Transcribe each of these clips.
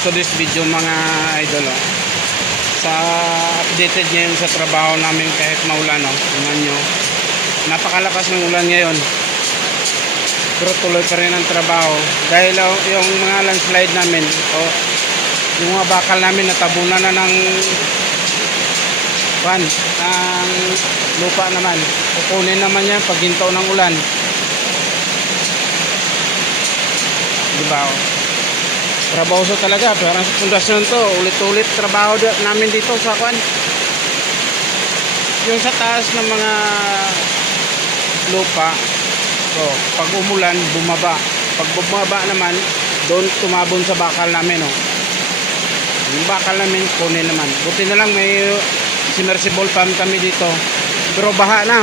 To this video mga idol, sa updated ngayon sa trabaho namin kahit maulan, tingnan nyo, napakalakas ng ulan ngayon pero tuloy pa rin ang trabaho dahil yung mga landslide namin yung mga bakal namin natabunan na ng lupa naman. Kukunin naman yan pag gintaw ng ulan, diba? Trabahoso talaga, parang sa pundasyon to, ulit-ulit trabaho namin dito sa yung sa taas ng mga lupa. So, pag umulan, bumaba. Pag bumaba naman, doon tumabon sa bakal namin, yung bakal namin, kunin naman. Buti na lang may submersible pump kami dito. Pero baha na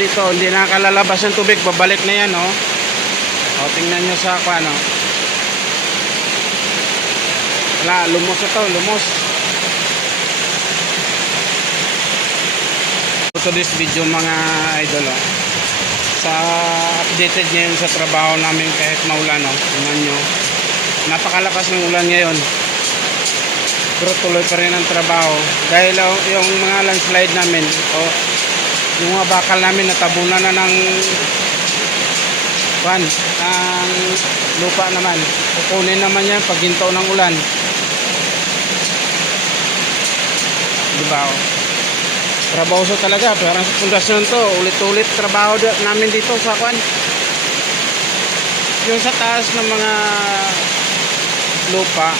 dito. Hindi nakalalabas yung tubig, babalik na yan, tingnan nyo sa lumos ito, lumos. To this video mga idol, sa updated ngayon sa trabaho namin kahit maulan, tingnan nyo, napakalakas ng ulan ngayon pero tuloy pa rin ang trabaho dahil yung mga landslide namin, yung mga bakal namin natabunan na ng lupa naman. Kukunin naman yan pag gintaw ng ulan, diba? Trabahoso talaga, parang sa pundasyon to, ulit-ulit trabaho namin dito sa yung sa taas ng mga lupa.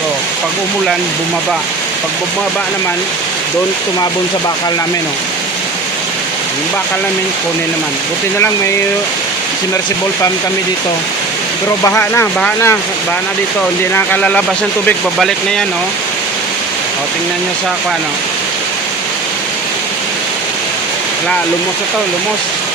So, pag umulan, bumaba. Pag bumaba naman, doon tumabon sa bakal namin, yung bakal namin, kunin naman. Buti na lang may submersible pump kami dito. Pero baha na dito. Hindi nakalalabas yung tubig, babalik na yan, tingnan nyo sa lumos ito, lumos.